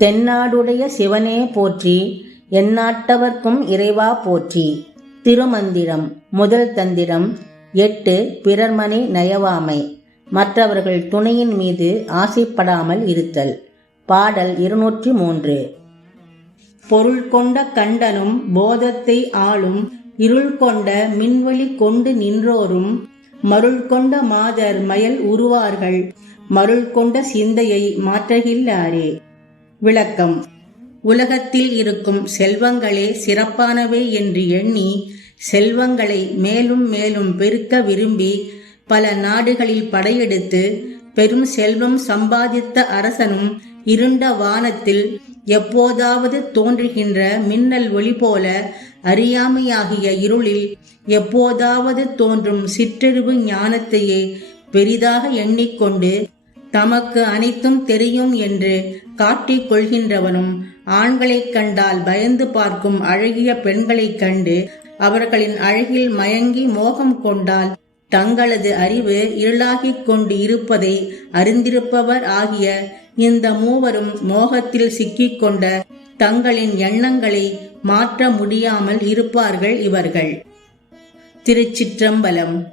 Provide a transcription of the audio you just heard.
தென்னாடுடைய சிவனே போற்றி எந்நாட்டவர்க்கும் இறைவா போற்றி. திருமந்திரம் முதல் தந்திரம் எட்டு பிறர்மனை நயவாமை. மற்றவர்கள் துணையின் மீது ஆசைப்படாமல் இருத்தல். பாடல் இருநூற்றி மூன்று பொருள் கொண்ட கண்டனும் போதத்தை ஆளும் இருள் கொண்ட மின்வெளி கொண்டு நின்றோரும் மருள் கொண்ட மாதர் மயல் உருவார்கள் மருள் கொண்ட சிந்தையை மாற்றகில்லாரே விளக்கம். உலகத்தில் இருக்கும் செல்வங்களே சிறப்பானவை என்று எண்ணி செல்வங்களை மேலும் மேலும் பெருக்க விரும்பி பல நாடுகளில் படையெடுத்து பெரும் செல்வம் சம்பாதித்த அரசனும் இருண்ட வானத்தில் எப்போதாவது தோன்றுகின்ற மின்னல் ஒளி போல அறியாமையாகிய இருளில் எப்போதாவது தோன்றும் சிற்றறிவு ஞானத்தையே பெரிதாக எண்ணிக்கொண்டு தமக்கு அனைத்தும் தெரியும் என்று காட்டிக் கொள்கின்றவனும் ஆண்களைக் கண்டால் பயந்து பார்க்கும் அழகிய பெண்களைக் கண்டு அவர்களின் அழகில் மயங்கி மோகம் கொண்டால் தங்களது அறிவு இருளாகிக் கொண்டு இருப்பதை அறிந்திருப்பவர் ஆகிய இந்த மூவரும் மோகத்தில் சிக்கிக்கொண்ட தங்களின் எண்ணங்களை மாற்ற முடியாமல் இருப்பார்கள் இவர்கள். திருச்சிற்றம்பலம்.